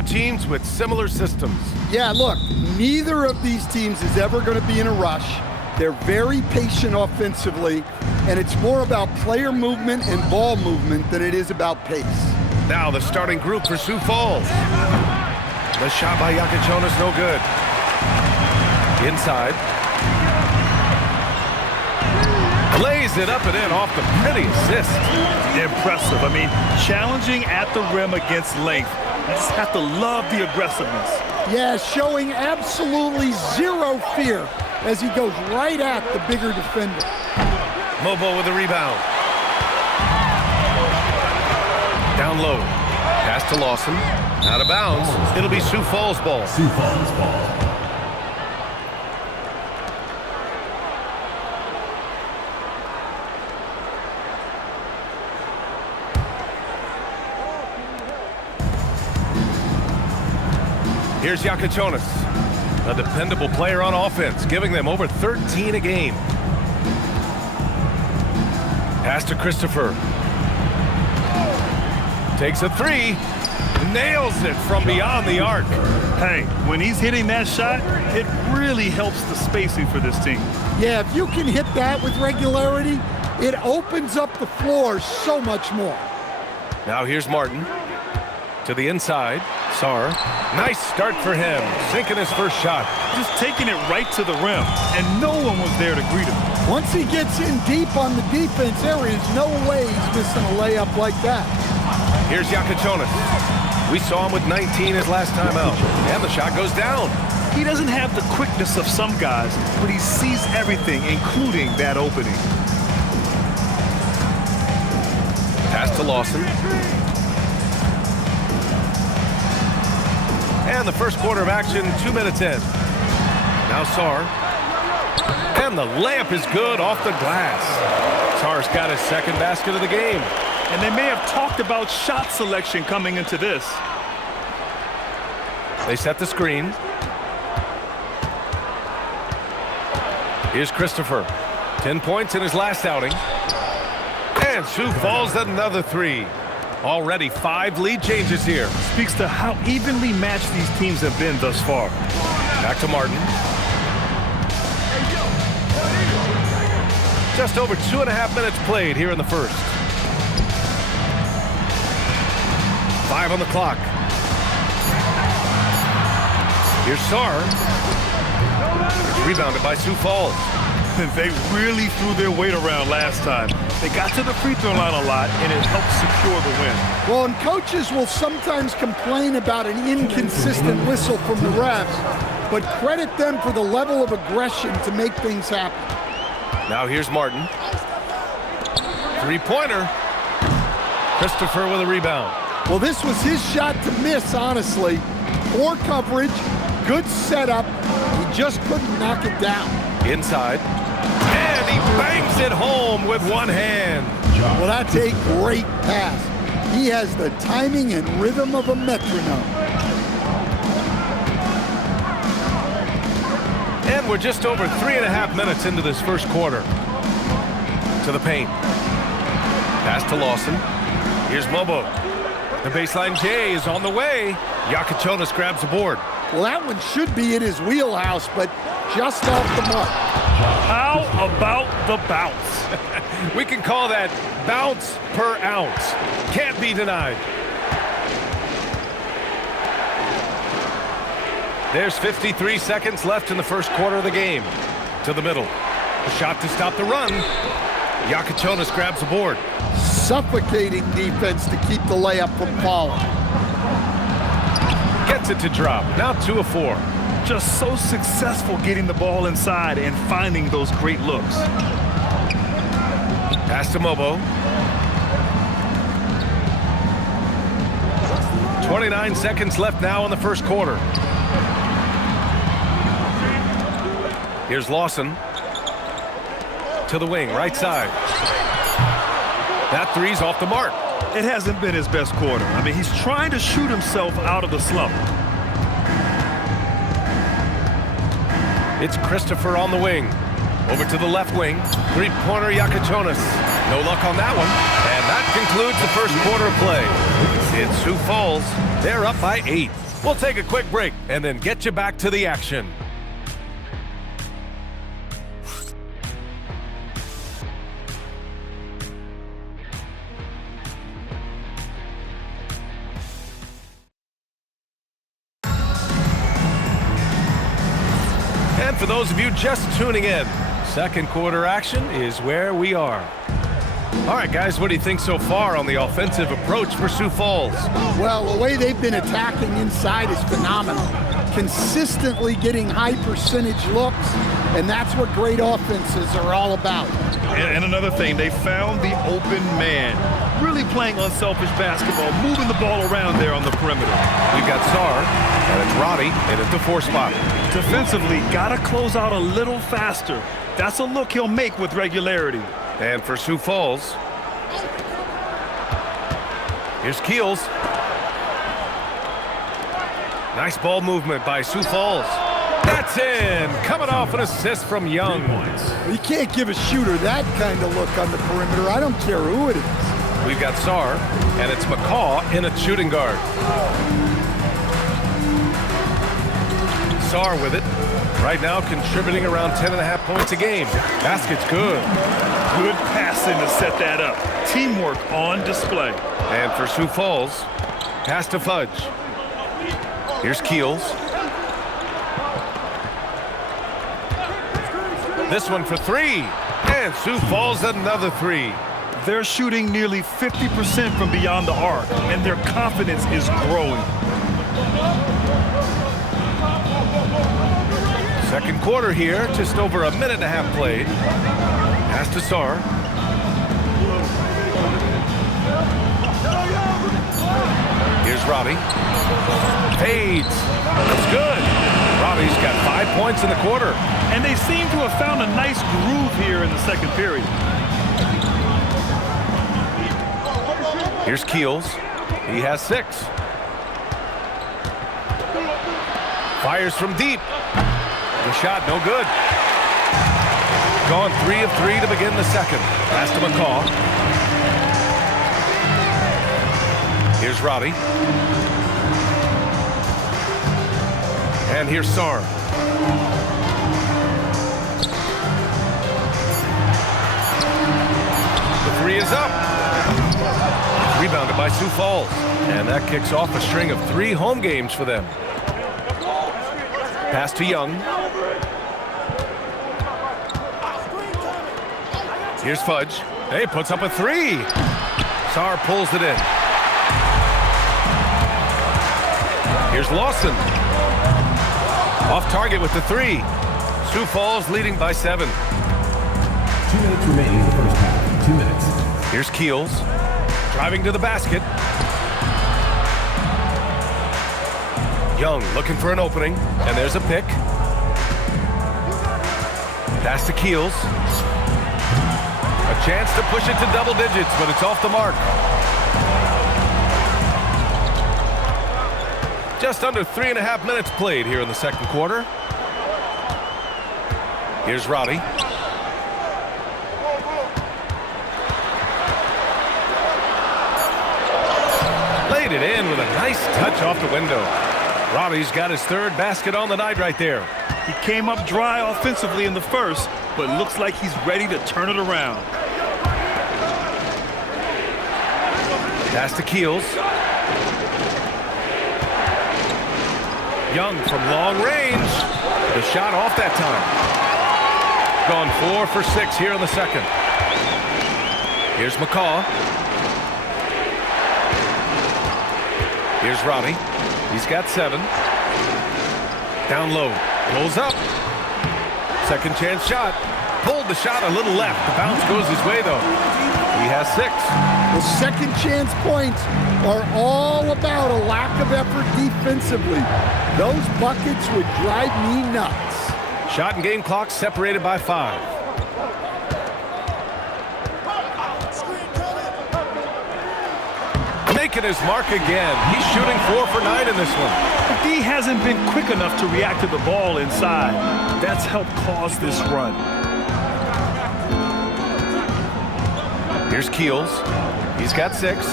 Two teams with similar systems. Yeah, look, neither of these teams is ever going to be in a rush. They're very patient offensively, and it's more about player movement and ball movement than it is about pace. Now the starting group for Sioux Falls. The shot by Jakučionis, no good. Inside. Lays it up and in off the pretty assist. Impressive. I mean, challenging at the rim against length. You just have to love the aggressiveness. Yeah, showing absolutely zero fear as he goes right at the bigger defender. Mobo with the rebound. Down low. Pass to Lawson. Out of bounds. It'll be Sioux Falls ball. Sioux Falls ball. Here's Jakučionis, a dependable player on offense, giving them over 13 a game. Pass to Christopher. Takes a three. Nails it from beyond the arc. Hey, when he's hitting that shot, it really helps the spacing for this team. Yeah, if you can hit that with regularity, it opens up the floor so much more. Now here's Martin. To the inside. Sar. Nice start for him. Sinking his first shot. Just taking it right to the rim, and no one was there to greet him. Once he gets in deep on the defense, there is no way he's missing a layup like that. Here's Jakučionis. We saw him with 19 his last time out, and the shot goes down. He doesn't have the quickness of some guys, but he sees everything, including that opening. Pass to Lawson. And the first quarter of action, 2 minutes in. Now Sar. And the layup is good off the glass. Sar's got his second basket of the game. And they may have talked about shot selection coming into this. They set the screen. Here's Christopher. 10 points in his last outing. And Sioux Falls another three. Already 5 lead changes here. Speaks to how evenly matched these teams have been thus far. Back to Martin. Just over 2.5 minutes played here in the first. 5 on the clock. Here's Sar. It's rebounded by Sioux Falls. They really threw their weight around last time. They got to the free throw line a lot, and it helped secure the win. Well, and coaches will sometimes complain about an inconsistent whistle from the refs, but credit them for the level of aggression to make things happen. Now here's Martin. Three-pointer. Christopher with a rebound. Well, this was his shot to miss, honestly. Poor coverage, good setup. He just couldn't knock it down. Inside. And he bangs it home with one hand. Well, that's a great pass. He has the timing and rhythm of a metronome. And we're just over 3.5 minutes into this first quarter. To the paint. Pass to Lawson. Here's Mobo. The baseline J is on the way. Jakučionis grabs the board. Well, that one should be in his wheelhouse, but just off the mark. How about the bounce? We can call that bounce per ounce. Can't be denied. There's 53 seconds left in the first quarter of the game. To the middle. A shot to stop the run. Jakučionis grabs the board. Suffocating defense to keep the layup from falling. Gets it to drop. Now 2 of 4. Just so successful getting the ball inside and finding those great looks. Pass to Mobo. 29 seconds left now in the first quarter. Here's Lawson. To the wing, right side. That three's off the mark. It hasn't been his best quarter. I mean, he's trying to shoot himself out of the slump. It's Christopher on the wing. Over to the left wing. Three-pointer Jakučionis. No luck on that one. And that concludes the first quarter of play. It's Sioux Falls. They're up by 8. We'll take a quick break and then get you back to the action. And for those of you just tuning in, second quarter action is where we are. All right, guys, what do you think so far on the offensive approach for Sioux Falls? Well, the way they've been attacking inside is phenomenal. Consistently getting high percentage looks, and that's what great offenses are all about. And another thing, they found the open man. Really playing unselfish basketball, moving the ball around there on the perimeter. We've got Sar, and it's Roddy in at the 4 spot. Defensively, gotta close out a little faster. That's a look he'll make with regularity. And for Sioux Falls, here's Keels. Nice ball movement by Sioux Falls. That's in. Coming off an assist from Young. You can't give a shooter that kind of look on the perimeter. I don't care who it is. We've got Sar, and it's McCaw in at shooting guard. Sar with it. Right now contributing around 10.5 points a game. Basket's good. Good passing to set that up. Teamwork on display. And for Sioux Falls, pass to Fudge. Here's Keels. This one for 3. And Sioux Falls another 3. They're shooting nearly 50% from beyond the arc, and their confidence is growing. Second quarter here, just over a minute and a half played. Pass to Sar. Here's Robbie. Fades. That's good. Robbie's got 5 points in the quarter. And they seem to have found a nice groove here in the second period. Here's Keels. He has 6. Fires from deep. The shot no good. Gone 3 of 3 to begin the second. Pass to McCaw. Here's Robbie. And here's Sar. The 3 is up. Rebounded by Sioux Falls. And that kicks off a string of 3 home games for them. Pass to Young. Here's Fudge. Hey, puts up a 3. Sar pulls it in. Here's Lawson. Off target with the 3. Sioux Falls leading by 7. 2 minutes remaining in the first half. 2 minutes. Here's Keels. Driving to the basket. Young looking for an opening, and there's a pick. Pass to Keels. A chance to push it to double digits, but it's off the mark. Just under 3.5 minutes played here in the second quarter. Here's Roddy. Laid it in with a nice touch off the window. Robbie's got his 3rd basket on the night right there. He came up dry offensively in the first, but looks like he's ready to turn it around. Pass to Keels. Young from long range. The shot off that time. Gone 4 for 6 here in the second. Here's McCaw. Here's Robbie. He's got 7. Down low. Pulls up. Second chance shot. Pulled the shot a little left. The bounce goes his way, though. He has 6. The second chance points are all about a lack of effort defensively. Those buckets would drive me nuts. Shot and game clock separated by 5. Making his mark again. He's shooting 4 for 9 in this one. But D hasn't been quick enough to react to the ball inside. That's helped cause this run. Here's Keels. He's got 6.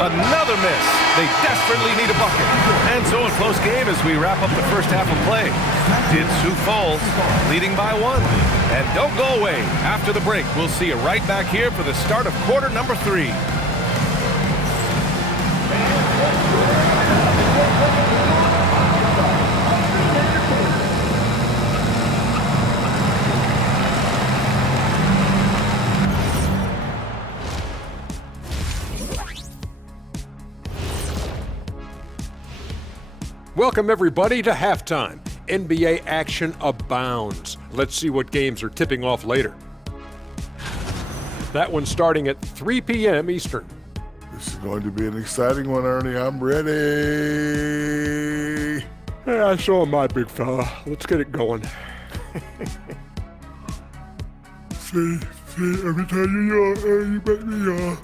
Another miss. They desperately need a bucket. And so a close game as we wrap up the first half of play. Did Sioux Falls leading by 1. And don't go away. After the break, we'll see you right back here for the start of quarter number 3. Welcome, everybody, to halftime. NBA action abounds. Let's see what games are tipping off later. That one's starting at 3 p.m. Eastern. This is going to be an exciting one, Ernie. I'm ready. Yeah, so am I, big fella. Let's get it going. See, every time you yawn, Ernie, you make me yawn.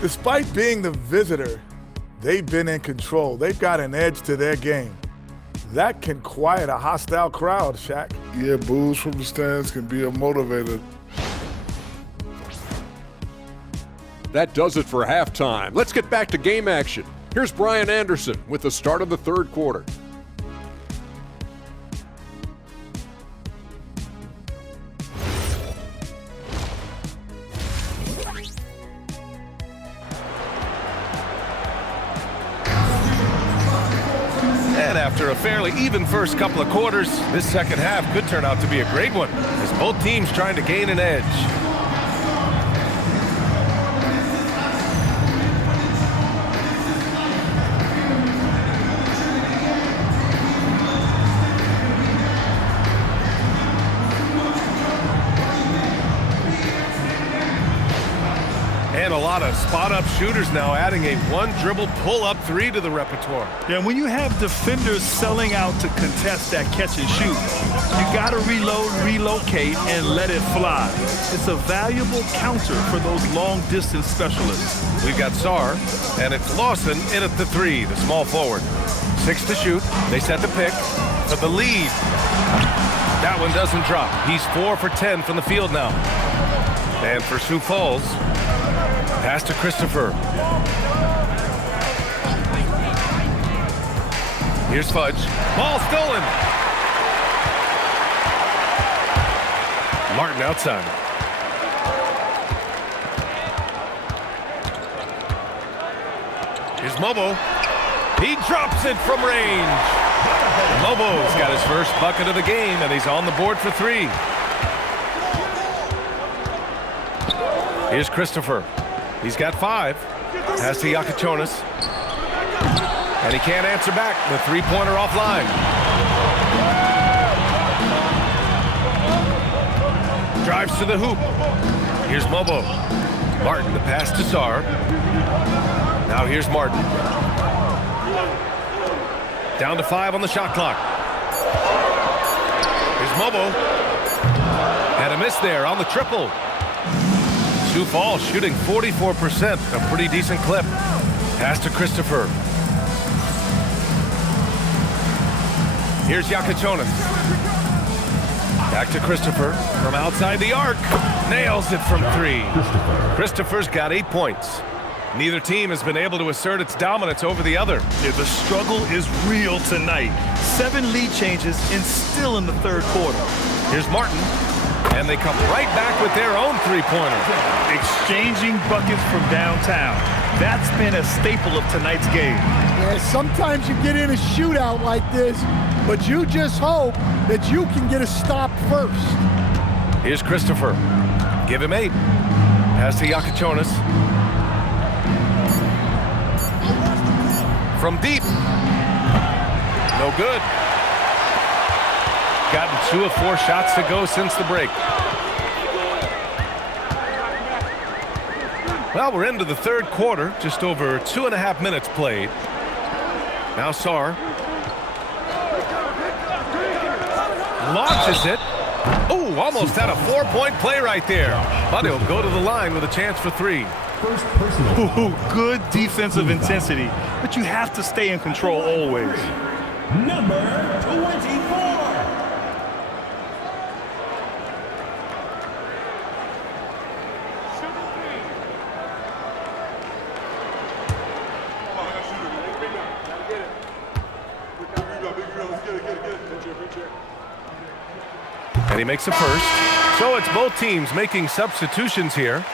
Despite being the visitor, they've been in control. They've got an edge to their game. That can quiet a hostile crowd, Shaq. Yeah, boos from the stands can be a motivator. That does it for halftime. Let's get back to game action. Here's Brian Anderson with the start of the third quarter. After a fairly even first couple of quarters, this second half could turn out to be a great one as both teams trying to gain an edge. And a lot of spot-up shooters now, adding a one-dribble pull-up 3 to the repertoire. Yeah, when you have defenders selling out to contest that catch and shoot, you got to reload, relocate, and let it fly. It's a valuable counter for those long-distance specialists. We've got Sarr, and it's Lawson in at the 3, the small forward. 6 to shoot. They set the pick for the lead. That one doesn't drop. He's 4 for 10 from the field now. And for Sioux Falls, pass to Christopher. Here's Fudge. Ball stolen. Martin outside. Here's Mobo. He drops it from range. Mobo's got his first bucket of the game, and he's on the board for 3. Here's Christopher. He's got 5. Pass to Jakučionis. And he can't answer back. The three-pointer offline. Drives to the hoop. Here's Mobo. Martin, the pass to Sarr. Now here's Martin. Down to 5 on the shot clock. Here's Mobo. Had a miss there on the triple. Sioux Falls shooting 44%, a pretty decent clip. Pass to Christopher. Here's Jakučionis. Back to Christopher from outside the arc. Nails it from 3. Christopher's got 8 points. Neither team has been able to assert its dominance over the other. Yeah, the struggle is real tonight. 7 lead changes and still in the third quarter. Here's Martin. And they come right back with their own three-pointer. Exchanging buckets from downtown. That's been a staple of tonight's game. Yeah, sometimes you get in a shootout like this, but you just hope that you can get a stop first. Here's Christopher. Give him 8. Pass to Jakučionis. From deep. No good. Gotten 2 of 4 shots to go since the break. Well, we're into the third quarter. Just over 2.5 minutes played. Now Sarr. Launches it. Oh, almost had a 4-point play right there. But he'll go to the line with a chance for 3. Ooh, good defensive intensity, but you have to stay in control always. Number 24. And he makes a first. So it's both teams making substitutions here.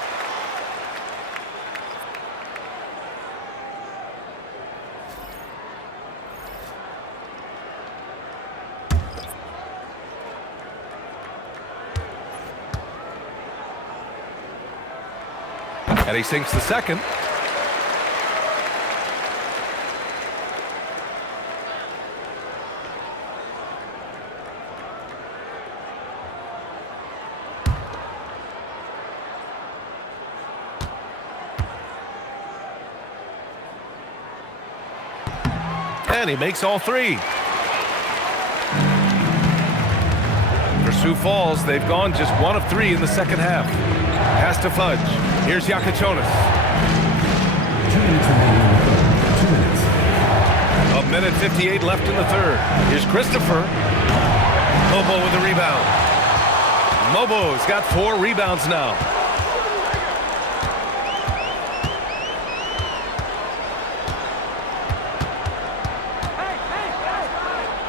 And he sinks the second. And he makes all three. For Sioux Falls, they've gone just 1 of 3 in the second half. Pass to Fudge. Here's Jakučionis. 2 minutes remaining in the third. 2 minutes. A minute 58 left in the third. Here's Christopher. Mobo with the rebound. Mobo's got 4 rebounds now.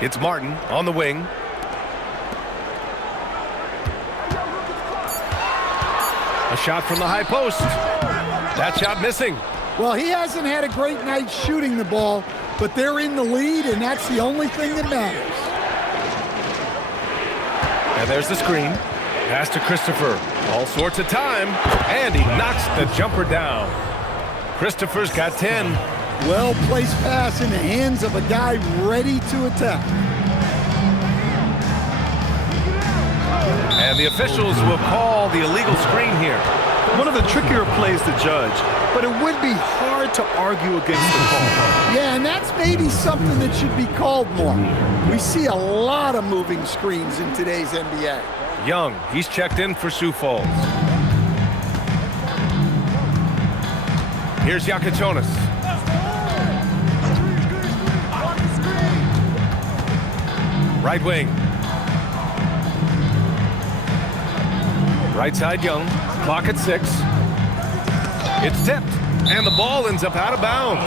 It's Martin on the wing. A shot from the high post. That shot missing. Well, he hasn't had a great night shooting the ball, but they're in the lead, and that's the only thing that matters. And there's the screen. Pass to Christopher. All sorts of time. And he knocks the jumper down. Christopher's got 10. Well-placed pass in the hands of a guy ready to attack. And the officials will call the illegal screen here. One of the trickier plays to judge, but it would be hard to argue against the call. Yeah, and that's maybe something that should be called more. We see a lot of moving screens in today's NBA. Young, he's checked in for Sioux Falls. Here's Jakučionis. Right wing. Right side Young. Clock at 6. It's tipped. And the ball ends up out of bounds.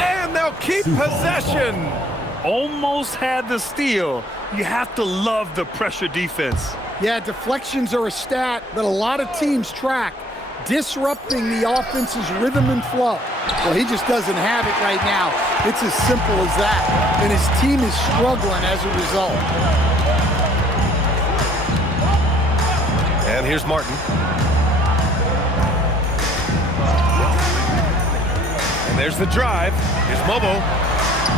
And they'll keep possession. Almost had the steal. You have to love the pressure defense. Yeah, deflections are a stat that a lot of teams track, disrupting the offense's rhythm and flow. Well, he just doesn't have it right now. It's as simple as that. And his team is struggling as a result. And here's Martin. And there's the drive. Here's Mobo.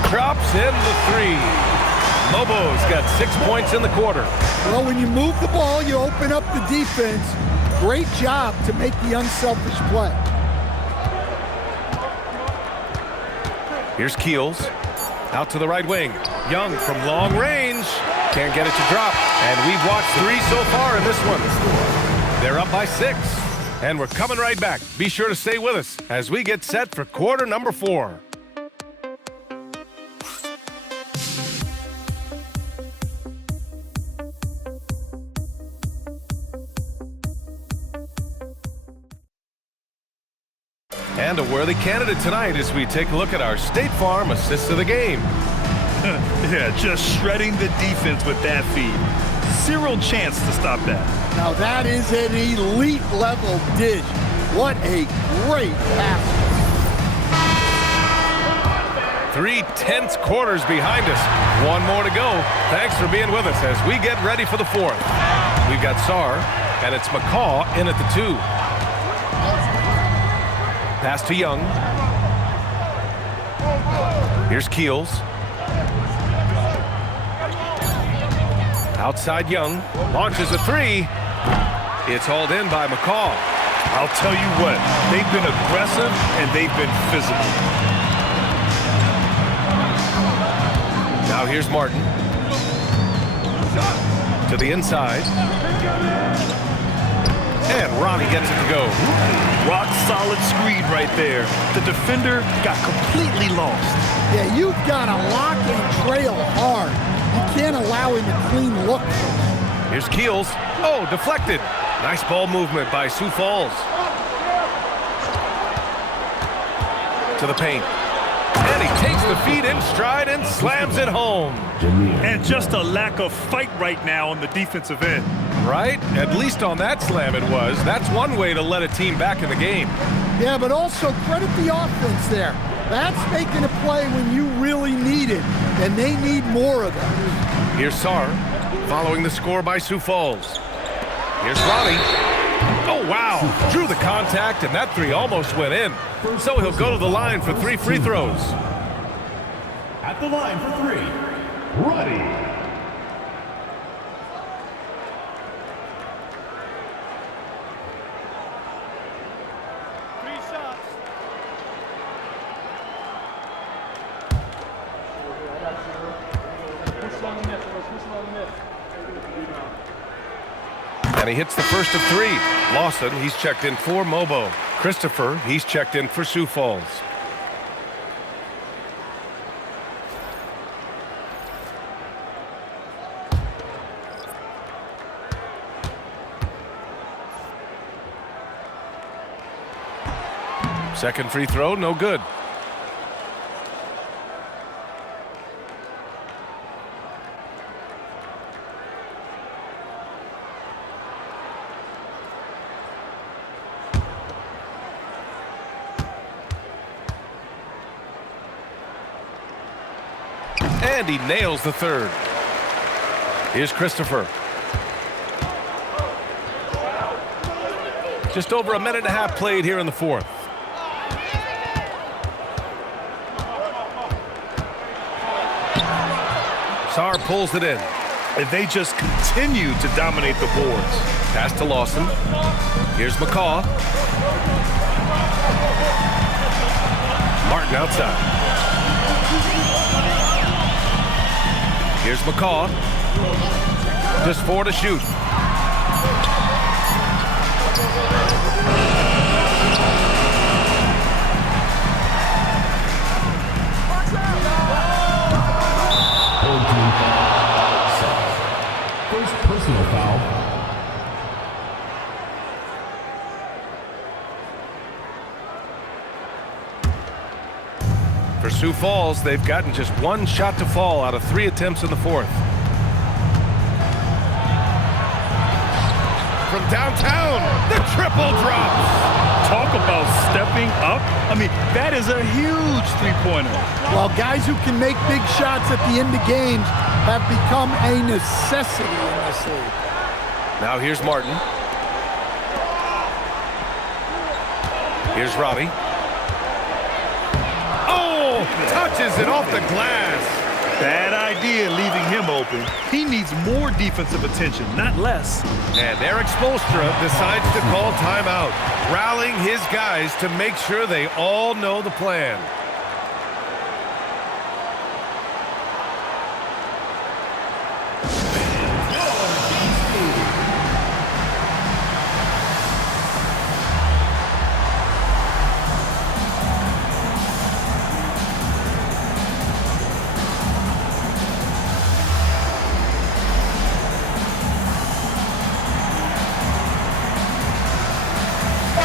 Drops in the 3. Mobo's got 6 points in the quarter. Well, when you move the ball, you open up the defense. Great job to make the unselfish play. Here's Keels. Out to the right wing. Young from long range. Can't get it to drop. And we've watched 3 so far in this one. They're up by 6. And we're coming right back. Be sure to stay with us as we get set for quarter number 4. And a worthy candidate tonight as we take a look at our State Farm assist of the game. Yeah, just shredding the defense with that feed. Zero chance to stop that. Now that is an elite level dish. What a great pass. 3 tense quarters behind us. 1 more to go. Thanks for being with us as we get ready for the 4th. We've got Sarr, and it's McCaw in at the 2. Pass to Young. Here's Keels. Outside Young. Launches a 3. It's hauled in by McCaw. I'll tell you what, they've been aggressive and they've been physical. Now here's Martin. To the inside. And Ronnie gets it to go. Rock solid screen right there. The defender got completely lost. Yeah, you've got to lock and trail hard. You can't allow him a clean look. Here's Keels. Oh, deflected. Nice ball movement by Sioux Falls. To the paint. And he takes the feed in stride and slams it home. And just a lack of fight right now on the defensive end. Right? At least on that slam it was. That's one way to let a team back in the game. Yeah, but also credit the offense there. That's making a play when you really need it, and they need more of that. Here's Sar, following the score by Sioux Falls. Here's Ronnie. Oh, wow. Drew the contact, and that three almost went in. So he'll go to the line for 3 free throws. At the line for 3, Ronnie. And he hits the first of 3. Lawson, he's checked in for Mobo. Christopher, he's checked in for Sioux Falls. Second free throw, no good. And he nails the third. Here's Christopher. Just over a minute and a half played here in the fourth. Sar pulls it in. And they just continue to dominate the boards. Pass to Lawson. Here's McCaw. Martin outside. Here's McCaw. Just 4 to shoot. First personal foul. For Sioux Falls, they've gotten just 1 shot to fall out of 3 attempts in the fourth. From downtown, the triple drops. Talk about stepping up. I mean, that is a huge three-pointer. Well, guys who can make big shots at the end of games have become a necessity in this league. Now here's Martin. Here's Robbie. Oh, touches it off the glass. Bad idea leaving him open. He needs more defensive attention, not less. And Eric Spoelstra decides to call timeout, rallying his guys to make sure they all know the plan.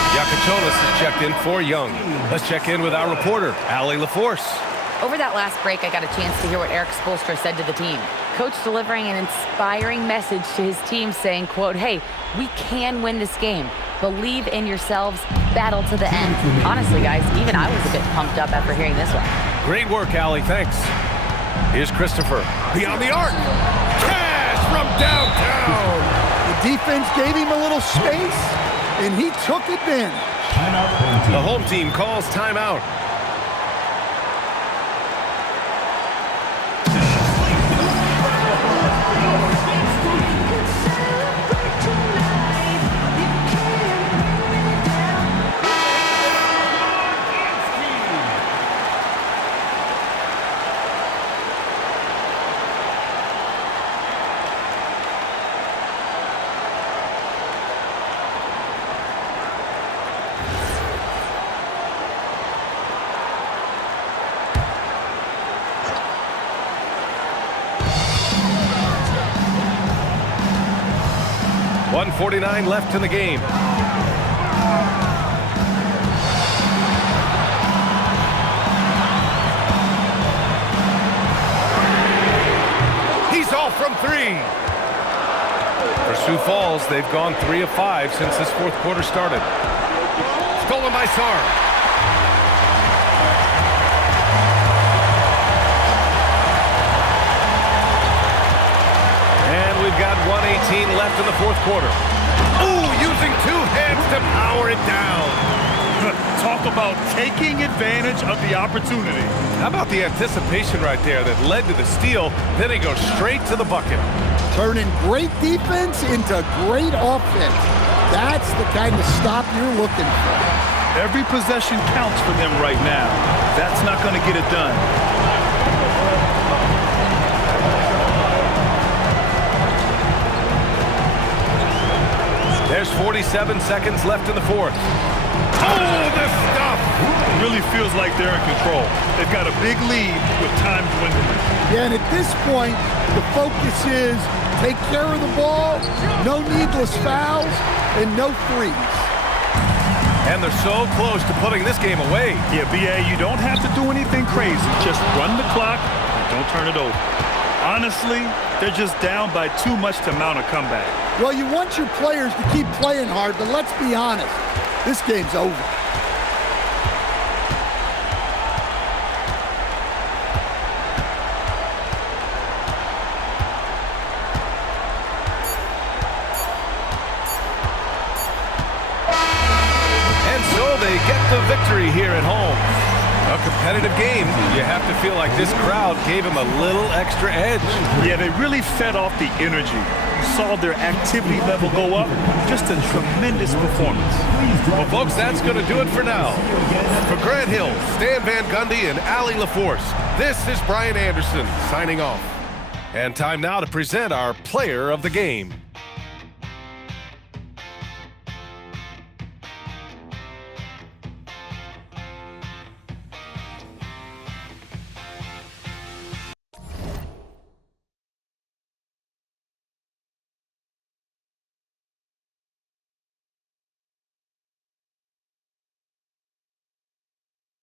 Jakučionis is checked in for Young. Let's check in with our reporter, Allie LaForce. Over that last break, I got a chance to hear what Eric Spoelstra said to the team. Coach delivering an inspiring message to his team saying, quote, hey, we can win this game. Believe in yourselves. Battle to the end. Honestly, guys, even I was a bit pumped up after hearing this one. Great work, Allie. Thanks. Here's Christopher. Beyond the arc. Cash from downtown. The defense gave him a little space, and he took advantage. The home team calls timeout. .149 left in the game. He's off from 3. For Sioux Falls, They've gone 3 of 5 since this fourth quarter started. Stolen by Sarr. And we've got 1:18 left in the fourth quarter. Ooh, using 2 hands to power it down. Talk about taking advantage of the opportunity. How about the anticipation right there that led to the steal? Then he goes straight to the bucket. Turning great defense into great offense. That's the kind of stop you're looking for. Every possession counts for them right now. That's not going to get it done. There's 47 seconds left in the fourth. Oh, this stuff! Really feels like they're in control. They've got a big lead with time dwindling. Yeah, and at this point, the focus is take care of the ball, no needless fouls, and no threes. And they're so close to putting this game away. Yeah, B.A., you don't have to do anything crazy. Just run the clock and don't turn it over. Honestly, they're just down by too much to mount a comeback. Well, you want your players to keep playing hard, but let's be honest, this game's over. And so they get the victory here at home. A competitive game. You have to feel like this crowd gave him a little extra edge. Yeah, they really fed off the energy. You saw their activity level go up. Just a tremendous performance. Well, folks, that's going to do it for now. For Grant Hill, Stan Van Gundy, and Allie LaForce, this is Brian Anderson signing off. And time now to present our player of the game.